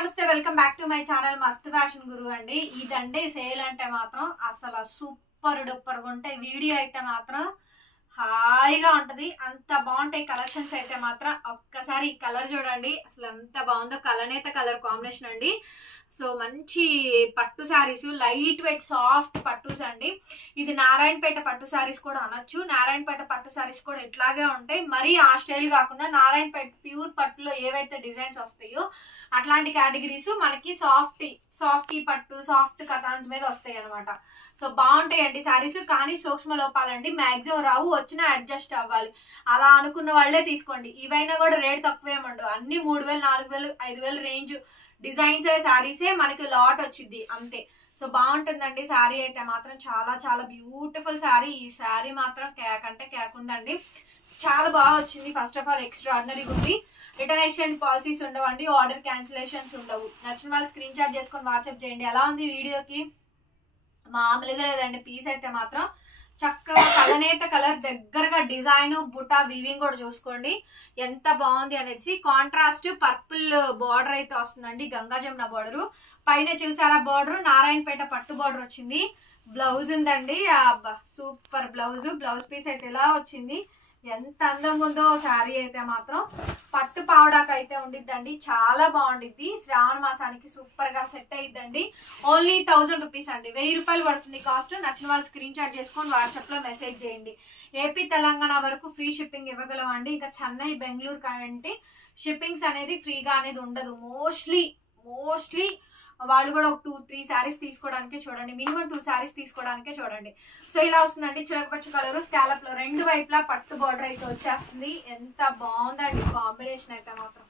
నమస్తే welcome back to my channel మస్త్ fashion గురు అండి. ఇదండి సేల్ అంటే మాత్రం అసలు సూపర్ డూపర్ గా ఉంటాయి. వీడియో అయితే మాత్రం హాయిగా ఉంటది, అంత బాగుంటాయి కలెక్షన్స్ అయితే మాత్రం. ఒక్కసారి ఈ కలర్ చూడండి, అసలు ఎంత బాగుందో. కలనేత కలర్ కాంబినేషన్ అండి. సో మంచి పట్టు శారీస్, లైట్ వెయిట్ సాఫ్ట్ పట్టుస్ అండి. ఇది నారాయణపేట పట్టు శారీస్ కూడా అనొచ్చు. నారాయణపేట పట్టు శారీస్ కూడా ఇట్లాగే ఉంటాయి, మరీ ఆ స్టైల్ కాకుండా నారాయణపేట ప్యూర్ పట్టులో ఏవైతే డిజైన్స్ వస్తాయో అట్లాంటి కేటగిరీస్ మనకి సాఫ్టీ పట్టు, సాఫ్ట్ కథాన్స్ మీద వస్తాయి అనమాట. సో బాగుంటాయండి శారీస్, కానీ సూక్ష్మ లోపాలండి, మ్యాక్సిమం రావు, వచ్చినా అడ్జస్ట్ అవ్వాలి. అలా అనుకున్న వాళ్ళే తీసుకోండి. ఇవైనా కూడా రేట్ తక్కువేమండు, అన్ని 3000, 4000, 5000 రేంజ్ డిజైన్స్ శారీసే మనకి లాట్ వచ్చింది అంతే. సో బాగుంటుందండి శారీ అయితే మాత్రం. చాలా చాలా బ్యూటిఫుల్ శారీ. ఈ శారీ మాత్రం కేక్ అంటే కేక్ ఉందండి, చాలా బాగా వచ్చింది. ఫస్ట్ ఆఫ్ ఆల్ ఎక్స్ట్రాడినరీగా ఉంది. రిటర్న్ ఎక్స్చేంజ్ పాలసీస్ ఉండవండి, ఆర్డర్ క్యాన్సిలేషన్స్ ఉండవు. నచ్చిన వాళ్ళు స్క్రీన్ షాట్ చేసుకొని వాట్సాప్ చేయండి. ఎలా ఉంది వీడియోకి? మామూలుగా లేదండి. పీస్ అయితే మాత్రం చక్కగా కలనేత కలర్, దగ్గరగా డిజైన్, బుటా వీవింగ్ కూడా చూసుకోండి ఎంత బాగుంది అనేసి. కాంట్రాస్ట్ పర్పుల్ బార్డర్ అయితే వస్తుందండి, గంగా జమున బార్డర్. పైన చూసారా బార్డర్ నారాయణపేట పట్టు బార్డర్ వచ్చింది. బ్లౌజ్ ఉందండి, సూపర్ బ్లౌజ్. బ్లౌజ్ పీస్ అయితే ఎలా వచ్చింది, ఎంత అందంగా ఉందో శారీ అయితే మాత్రం. పట్టు పావడాకు అయితే ఉండిద్దండి, చాలా బాగుండిద్ది. శ్రావణ మాసానికి సూపర్ గా సెట్ అయిద్దండి. ఓన్లీ 1000 రూపీస్ అండి, 1000 రూపాయలు పడుతుంది కాస్ట్. నచ్చిన వాళ్ళు స్క్రీన్ షాట్ చేసుకొని వాట్సాప్ లో మెసేజ్ చేయండి. ఏపీ తెలంగాణ వరకు ఫ్రీ షిప్పింగ్ ఇవ్వగలం అండి. ఇక చెన్నై బెంగళూరు కంటే షిప్పింగ్స్ అనేది ఫ్రీగా అనేది ఉండదు. మోస్ట్లీ వాళ్ళు కూడా ఒక 2-3 శారీస్ తీసుకోవడానికే చూడండి, మినిమం 2 శారీస్ తీసుకోవడానికే చూడండి. సో ఇలా వస్తుందండి చిలకపచ్చ కలర్, స్కాలప్ లో రెండు వైపులా పట్టు బార్డర్ అయితే వచ్చేస్తుంది. ఎంత బాగుందండి కాంబినేషన్ అయితే మాత్రం,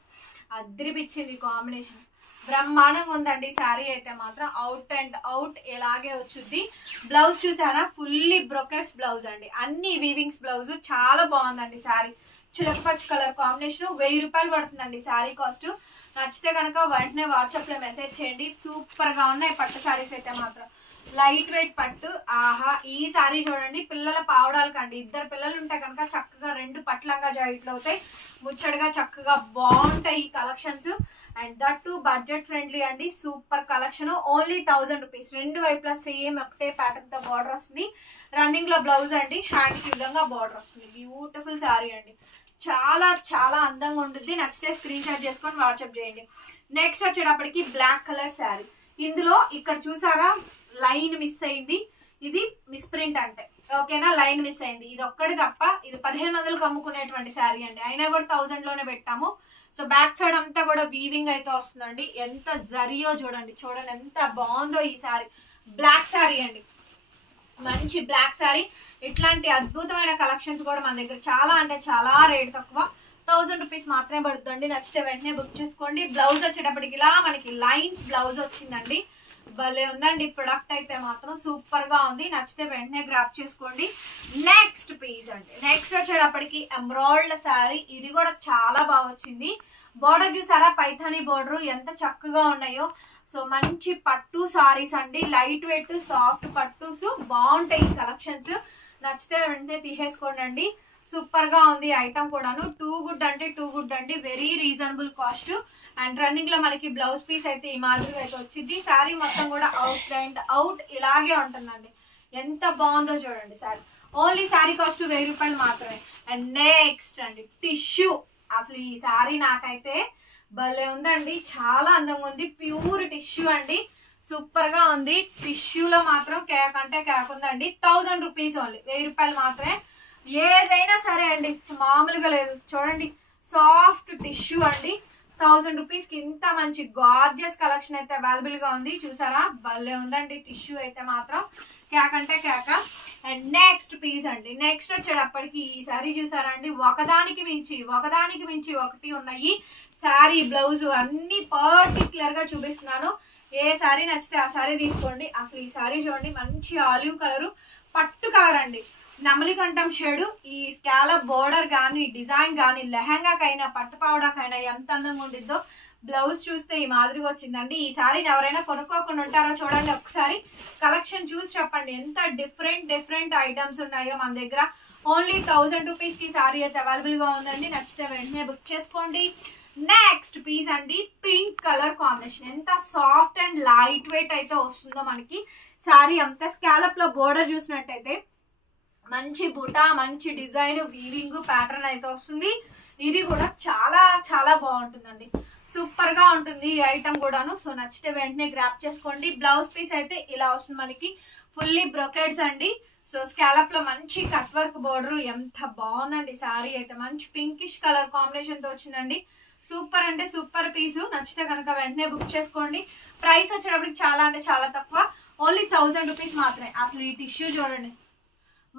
అద్రిపిచ్చింది కాంబినేషన్. బ్రహ్మాండంగా ఉందండి శారీ అయితే మాత్రం. అవుట్ అండ్ అవుట్ ఇలాగే వచ్చుద్ది. బ్లౌజ్ చూసారా, ఫుల్లీ బ్రొకెట్స్ బ్లౌజ్ అండి, అన్ని వీవింగ్స్ బ్లౌజ్. చాలా బాగుందండి శారీ. చిలకపచ్చ colour combination. 1000 రూపాయలు పడుతుందండి శారీ కాస్ట్. నచ్చితే కనుక వెంటనే వాట్సాప్ లో మెసేజ్ చేయండి. సూపర్ గా ఉన్నాయి పట్టు శారీస్ అయితే మాత్రం. లైట్ వెయిట్ పట్టు. ఆహా, ఈ శారీ చూడండి, పిల్లల పావడాలు కండి. 2 పిల్లలు ఉంటే కనుక చక్కగా 2 పట్లంగా జాయిట్లు అవుతాయి, ముచ్చటగా చక్కగా బాగుంటాయి ఈ collections. And that too budget friendly అండి. Super collection. Only 1000 rupees. రెండు వైపులా సేమ్ ఒకటే ప్యాటర్న్ తో బార్డర్ వస్తుంది. రన్నింగ్ లో బ్లౌజ్ అండి, హ్యాండ్ కి విధంగా బార్డర్ వస్తుంది. బ్యూటిఫుల్ శారీ అండి, చాలా చాలా అందంగా ఉంటుంది. నచ్చితే స్క్రీన్ షాట్ చేసుకొని వాట్సాప్ చేయండి. నెక్స్ట్ వచ్చేటప్పటికి బ్లాక్ కలర్ శారీ. ఇందులో ఇక్కడ చూసారా లైన్ మిస్ అయింది, ఇది మిస్ ప్రింట్ అంటే ఓకేనా, లైన్ మిస్ అయింది. ఇది ఒక్కటి తప్ప ఇది 1500కి అమ్ముకునేటువంటి శారీ అండి, అయినా కూడా 1000 లోనే పెట్టాము. సో బ్యాక్ సైడ్ అంతా కూడా వీవింగ్ అయితే వస్తుందండి. ఎంత జరియో చూడండి, ఎంత బాగుందో ఈ శారీ. బ్లాక్ శారీ అండి, మంచి బ్లాక్ శారీ. ఇట్లాంటి అద్భుతమైన కలెక్షన్స్ కూడా మన దగ్గర చాలా అంటే చాలా రేట్ తక్కువ. 1000 రూపీస్ మాత్రమే పడుతుంది. నచ్చితే వెంటనే బుక్ చేసుకోండి. బ్లౌజ్ వచ్చేటప్పటికి ఇలా మనకి లైన్స్ బ్లౌజ్ వచ్చిందండి. భలే ఉందండి ప్రొడక్ట్ అయితే మాత్రం, సూపర్ గా ఉంది. నచ్చితే వెంటనే గ్రాప్ చేసుకోండి. నెక్స్ట్ పీస్ అండి, నెక్స్ట్ వచ్చేటప్పటికి ఎమ్రాయిల్డ్ శారీ. ఇది కూడా చాలా బాగా వచ్చింది. బార్డర్ చూసారా, పైథానీ బార్డర్ ఎంత చక్కగా ఉన్నాయో. సో మంచి పట్టు సారీస్ అండి, లైట్ వెయిట్ సాఫ్ట్ పట్టుస్ బాగుంటాయి కలెక్షన్స్. నచ్చితే వెంటనే తీసేసుకోండి అండి. సూపర్ గా ఉంది ఐటమ్ కూడాను. టూ గుడ్ అండి, very reasonable cost. And running లో మనకి బ్లౌజ్ పీస్ అయితే ఈ మాదిరిగా అయితే వచ్చింది. శారీ మొత్తం కూడా అవుట్ అండ్ అవుట్ ఇలాగే ఉంటుందండి. ఎంత బాగుందో చూడండి శారీ. ఓన్లీ శారీ కాస్ట్ 1000 రూపాయలు మాత్రమే. అండ్ నెక్స్ట్ అండి టిష్యూ. అసలు ఈ శారీ నాకైతే భలే ఉందండి, చాలా అందంగా ఉంది. ప్యూర్ టిష్యూ అండి, సూపర్ గా ఉంది. టిష్యూలో మాత్రం కేక్ అంటే కేక్ ఉందండి. 1000 రూపీస్ ఓన్లీ, 1000 రూపాయలు మాత్రమే. ఏదైనా సరే అండి, మామూలుగా లేదు. చూడండి సాఫ్ట్ టిష్యూ అండి, 1000 రూపీస్ కి ఇంత మంచి గార్జియస్ కలెక్షన్ అయితే అవైలబుల్ గా ఉంది. చూసారా భలే ఉందండి టిష్యూ అయితే మాత్రం, కేక్ అంటే కేక. అండ్ నెక్స్ట్ పీస్ అండి, నెక్స్ట్ వచ్చేటప్పటికి ఈ శారీ చూసారా అండి, ఒకదానికి మించి ఒకటి ఉన్నాయి. శారీ బ్లౌజ్ అన్ని పర్టిక్యులర్ గా చూపిస్తున్నాను. ఏ శారీ నచ్చితే ఆ శారీ తీసుకోండి. అసలు ఈ శారీ చూడండి, మంచి ఆలివ్ కలర్ పట్టు కలర్ అండి, నమలికంఠం షేడు. ఈ స్కాలప్ బోర్డర్ కానీ డిజైన్ కానీ లెహంగాకైనా పట్టు పావడాకైనా ఎంత అందంగా ఉండిద్దో. బ్లౌజ్ చూస్తే ఈ మాదిరిగా వచ్చిందండి. ఈ శారీని ఎవరైనా కొనుక్కోకుండా ఉంటారో చూడండి, ఒకసారి కలెక్షన్ చూసి చెప్పండి ఎంత డిఫరెంట్ ఐటమ్స్ ఉన్నాయో మన దగ్గర. ఓన్లీ 1000 రూపీస్ కి శారీ అయితే అవైలబుల్ గా ఉందండి. నచ్చితే వెంటనే బుక్ చేసుకోండి. నెక్స్ట్ పీస్ అండి పింక్ కలర్ కాంబినేషన్. ఎంత సాఫ్ట్ అండ్ లైట్ వెయిట్ అయితే వస్తుందో మనకి శారీ అంతా. స్కాలప్ లో బోర్డర్ చూసినట్టయితే మంచి బుటా, మంచి డిజైన్, వీవింగ్ ప్యాటర్న్ అయితే వస్తుంది. ఇది కూడా చాలా చాలా బాగుంటుందండి, సూపర్ గా ఉంటుంది ఈ ఐటమ్ కూడాను. సో నచ్చితే వెంటనే గ్రాప్ చేసుకోండి. బ్లౌజ్ పీస్ అయితే ఇలా వస్తుంది మనకి, ఫుల్లీ బ్రొకెట్స్ అండి. సో స్కాలప్ లో మంచి కట్ వర్క్ బోర్డర్, ఎంత బాగుందండి శారీ అయితే. మంచి పింకిష్ కలర్ కాంబినేషన్ తో వచ్చిందండి. సూపర్ అంటే సూపర్ పీసు. నచ్చితే కనుక వెంటనే బుక్ చేసుకోండి. ప్రైస్ వచ్చేటప్పటికి చాలా అంటే చాలా తక్కువ, ఓన్లీ 1000 రూపీస్ మాత్రమే. అసలు ఈ టిష్యూ చూడండి,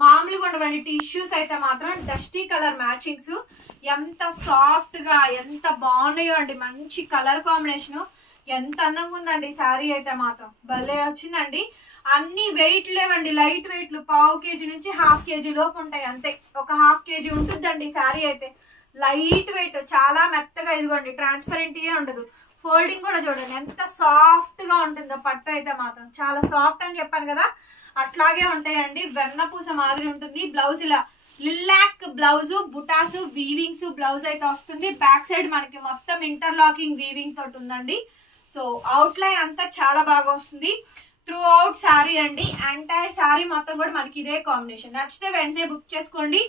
మామూలుగా ఉండవండి టిష్యూస్ అయితే మాత్రం. డస్టీ కలర్ మ్యాచింగ్స్ ఎంత సాఫ్ట్ గా ఎంత బాగున్నాయో అండి. మంచి కలర్ కాంబినేషన్, ఎంత అందంగా ఉందండి శారీ అయితే మాత్రం. భలే వచ్చిందండి. అన్ని వెయిట్ లేవండి, లైట్ వెయిట్లు. పావు కేజీ నుంచి హాఫ్ కేజీ లోపు ఉంటాయి అంతే. ఒక హాఫ్ కేజీ ఉంటుందండి శారీ అయితే. లైట్ వెయిట్, చాలా మెత్తగా, ఇదిగోండి ట్రాన్స్పరెంట్ ఉండదు. ఫోల్డింగ్ కూడా చూడండి ఎంత సాఫ్ట్ గా ఉంటుందో. పట్టు అయితే మాత్రం చాలా సాఫ్ట్ అని చెప్పాను కదా, అట్లాగే ఉంటాయండి. వెన్నపూస మాదిరి ఉంటుంది. బ్లౌజ్ ఇలా లిల్లాక్ బ్లౌజ్, బుటాసు, వీవింగ్స్ బ్లౌజ్ అయితే వస్తుంది. బ్యాక్ సైడ్ మనకి మొత్తం ఇంటర్లాకింగ్ వీవింగ్ తోటి ఉందండి. సో అవుట్ లైన్ అంతా చాలా బాగా వస్తుంది. త్రూ అవుట్ శారీ అండి, ఎంటైర్ శారీ మొత్తం కూడా మనకి ఇదే కాంబినేషన్. నచ్చితే వెంటనే బుక్ చేసుకోండి,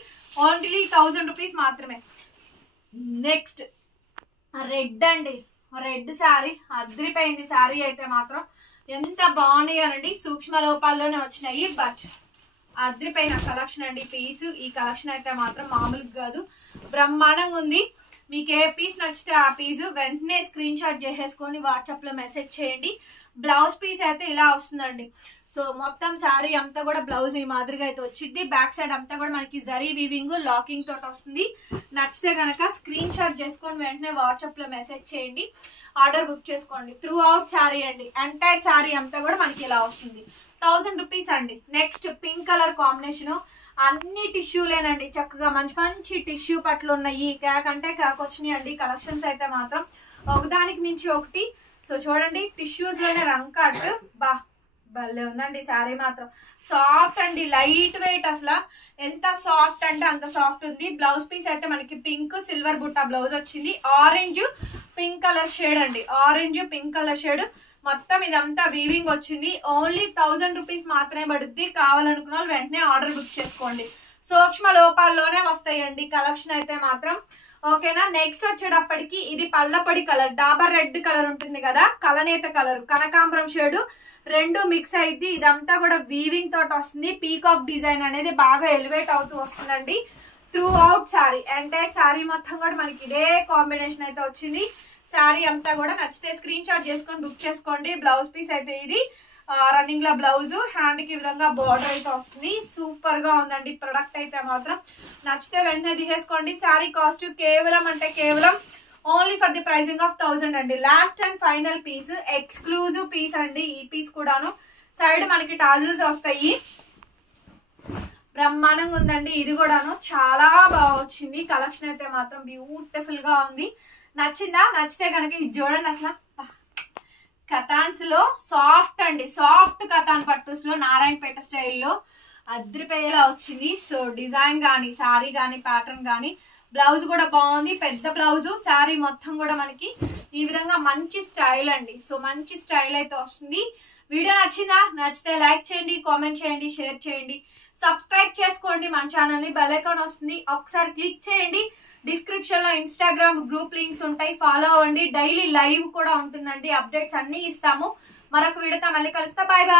ఓన్లీ 1000 రూపీస్ మాత్రమే. నెక్స్ట్ రెడ్ అండి, రెడ్ శారీ అద్రిపోయింది శారీ అయితే మాత్రం. ఎంత బాగున్నాయనండి, సూక్ష్మ లోపాల్లోనే వచ్చినాయి, బట్ అద్రిపోయిన కలెక్షన్ అండి పీస్. ఈ కలెక్షన్ అయితే మాత్రం మామూలుగా కాదు, బ్రహ్మాండంగా ఉంది. మీకు ఏ పీస్ నచ్చితే ఆ పీస్ వెంటనే స్క్రీన్ షాట్ చేసేసుకొని వాట్సాప్ లో మెసేజ్ చేయండి. బ్లౌజ్ పీస్ అయితే ఇలా వస్తుందండి. సో మొత్తం శారీ అంతా కూడా బ్లౌజ్ ఈ మాదిరిగా అయితే వచ్చింది. బ్యాక్ సైడ్ అంతా కూడా మనకి జరీ వీవింగ్ లాకింగ్ తోటి వస్తుంది. నచ్చితే కనుక స్క్రీన్ షాట్ చేసుకొని వెంటనే వాట్సాప్ లో మెసేజ్ చేయండి, ఆర్డర్ బుక్ చేసుకోండి. త్రూ అవుట్ శారీ అండి, ఎంటైర్ శారీ అంతా కూడా మనకి ఇలా వస్తుంది. 1000 రూపీస్ అండి. నెక్స్ట్ పింక్ కలర్ కాంబినేషన్, అన్ని టిష్యూలేనండి. చక్కగా మంచి మంచి టిష్యూ పట్లు ఉన్నాయి. క్యాక్ అంటే క్యాక్ వచ్చినాయి అండి కలెక్షన్స్ అయితే మాత్రం, ఒకదానికి మించి ఒకటి. సో చూడండి టిష్యూస్ లోనే రంగ్ కట్, బా భలే ఉందండి శారీ మాత్రం. సాఫ్ట్ అండి, లైట్ వెయిట్. అసలు ఎంత సాఫ్ట్ అంటే అంత సాఫ్ట్ ఉంది. బ్లౌజ్ పీస్ అయితే మనకి పింక్ సిల్వర్ బుట్ట బ్లౌజ్ వచ్చింది. ఆరెంజ్ పింక్ కలర్ షేడ్ అండి, ఆరెంజ్ పింక్ కలర్ షేడ్ మొత్తం ఇదంతా వీవింగ్ వచ్చింది. ఓన్లీ 1000 రూపీస్ మాత్రమే పడుద్ది. కావాలనుకున్న వాళ్ళు వెంటనే ఆర్డర్ బుక్ చేసుకోండి. సూక్ష్మ లోపాల్లోనే వస్తాయండి కలెక్షన్ అయితే మాత్రం. ఓకేనా. నెక్స్ట్ వచ్చేటప్పటికి ఇది పల్లపొడి కలర్, డాబర్ రెడ్ కలర్ ఉంటుంది కదా, కలనేత కలర్, కనకాంబరం షేడ్, రెండు మిక్స్ అయింది. ఇదంతా కూడా వీవింగ్ తోటి వస్తుంది. పీకాక్ డిజైన్ అనేది బాగా ఎలివేట్ అవుతూ వస్తుందండి through out sari. Entire sari మొత్తం కూడా మనకి ఇదే కాంబినేషన్ అయితే వచ్చింది. శారీ అంతా కూడా నచ్చితే స్క్రీన్ షాట్ చేసుకొని బుక్ చేసుకోండి. బ్లౌజ్ పీస్ అయితే ఇది రన్నింగ్ లో బ్లౌజ్, హ్యాండ్ కి విధంగా బార్డర్ అయితే వస్తుంది. సూపర్ గా ఉందండి ప్రొడక్ట్ అయితే మాత్రం. నచ్చితే వెంటనే తీసేసుకోండి. శారీ కాస్ట్ కేవలం అంటే కేవలం only for the pricing of 1000 అండి. Last and final piece, exclusive piece అండి. ఈ పీస్ కూడాను సైడ్ మనకి టాజిల్స్ వస్తాయి, బ్రహ్మాండంగా ఉందండి. ఇది కూడాను చాలా బాగా వచ్చింది. కలెక్షన్ అయితే మాత్రం బ్యూటిఫుల్ గా ఉంది. నచ్చిందా? నచ్చితే కనుక ఇది చూడండి. అసలు కథాన్స్ లో సాఫ్ట్ అండి, సాఫ్ట్ కథాన్ పట్టుస్ లో నారాయణపేట స్టైల్లో అద్రిపేలా వచ్చింది. సో డిజైన్ కానీ శారీ కానీ ప్యాటర్న్ కానీ బ్లౌజ్ కూడా బాగుంది, పెద్ద బ్లౌజ్. శారీ మొత్తం కూడా మనకి ఈ విధంగా మంచి స్టైల్ అండి. సో మంచి స్టైల్ అయితే వస్తుంది. వీడియో నచ్చిందా? నచ్చితే లైక్ చేయండి, కామెంట్ చేయండి, షేర్ చేయండి, సబ్స్క్రైబ్ చేసుకోండి మన ఛానల్ ని. బెల్ ఐకాన్ వస్తుంది, ఒకసారి క్లిక్ చేయండి. డిస్క్రిప్షన్ లో ఇన్స్టాగ్రామ్ గ్రూప్ లింక్స్ ఉంటాయి, ఫాలో అవ్వండి. డైలీ లైవ్ కూడా ఉంటుందండి, అప్డేట్స్ అన్ని ఇస్తాము. మరొక వీడియోతో మళ్ళీ కలుస్తా. Bye bye.